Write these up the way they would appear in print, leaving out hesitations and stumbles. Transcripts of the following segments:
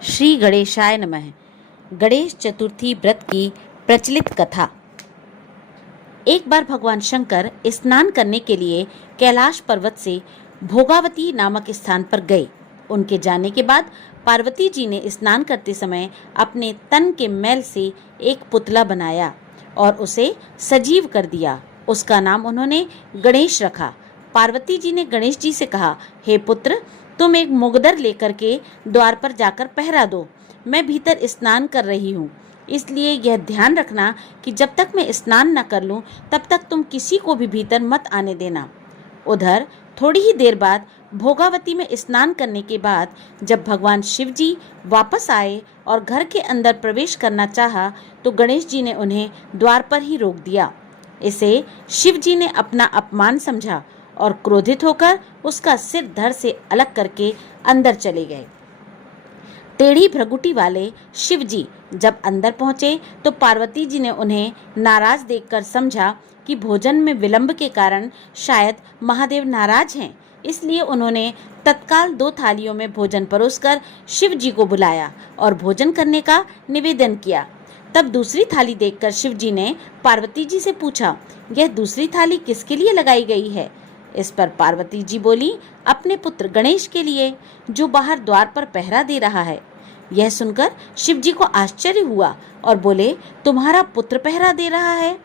श्री गणेशाय नमः। गणेश चतुर्थी व्रत की प्रचलित कथा। एक बार भगवान शंकर स्नान करने के लिए कैलाश पर्वत से भोगावती नामक स्थान पर गए। उनके जाने के बाद पार्वती जी ने स्नान करते समय अपने तन के मैल से एक पुतला बनाया और उसे सजीव कर दिया। उसका नाम उन्होंने गणेश रखा। पार्वती जी ने गणेश जी से कहा, हे पुत्र, तुम एक मुगदर लेकर के द्वार पर जाकर पहरा दो। मैं भीतर स्नान कर रही हूँ, इसलिए यह ध्यान रखना कि जब तक मैं स्नान न कर लूँ तब तक तुम किसी को भी भीतर मत आने देना। उधर थोड़ी ही देर बाद भोगावती में स्नान करने के बाद जब भगवान शिव जी वापस आए और घर के अंदर प्रवेश करना चाहा तो गणेश जी ने उन्हें द्वार पर ही रोक दिया। इसे शिव जी ने अपना अपमान समझा और क्रोधित होकर उसका सिर धड़ से अलग करके अंदर चले गए। टेढ़ी भ्रगुटी वाले शिव जी जब अंदर पहुंचे तो पार्वती जी ने उन्हें नाराज देखकर समझा कि भोजन में विलंब के कारण शायद महादेव नाराज हैं। इसलिए उन्होंने तत्काल 2 थालियों में भोजन परोसकर शिव जी को बुलाया और भोजन करने का निवेदन किया। तब दूसरी थाली देखकर शिव जी ने पार्वती जी से पूछा, यह दूसरी थाली किसके लिए लगाई गई है? इस पर पार्वती जी बोली, अपने पुत्र गणेश के लिए, जो बाहर द्वार पर पहरा दे रहा है। यह सुनकर शिव जी को आश्चर्य हुआ और बोले, तुम्हारा पुत्र पहरा दे रहा है?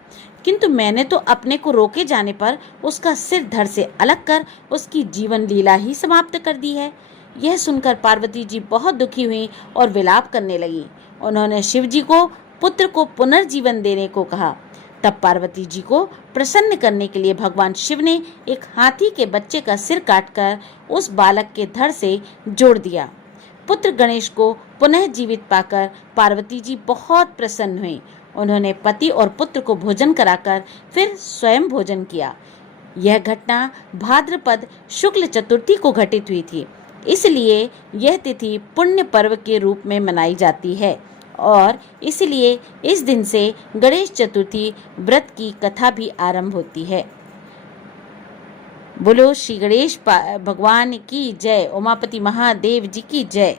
किंतु मैंने तो अपने को रोके जाने पर उसका सिर धड़ से अलग कर उसकी जीवन लीला ही समाप्त कर दी है। यह सुनकर पार्वती जी बहुत दुखी हुई और विलाप करने लगी। उन्होंने शिव जी को पुत्र को पुनर्जीवन देने को कहा। तब पार्वती जी को प्रसन्न करने के लिए भगवान शिव ने एक हाथी के बच्चे का सिर काटकर उस बालक के धड़ से जोड़ दिया। पुत्र गणेश को पुनः जीवित पाकर पार्वती जी बहुत प्रसन्न हुई। उन्होंने पति और पुत्र को भोजन कराकर फिर स्वयं भोजन किया। यह घटना भाद्रपद शुक्ल चतुर्थी को घटित हुई थी, इसलिए यह तिथि पुण्य पर्व के रूप में मनाई जाती है और इसलिए इस दिन से गणेश चतुर्थी व्रत की कथा भी आरंभ होती है। बोलो श्री गणेश भगवान की जय। उमापति महादेव जी की जय।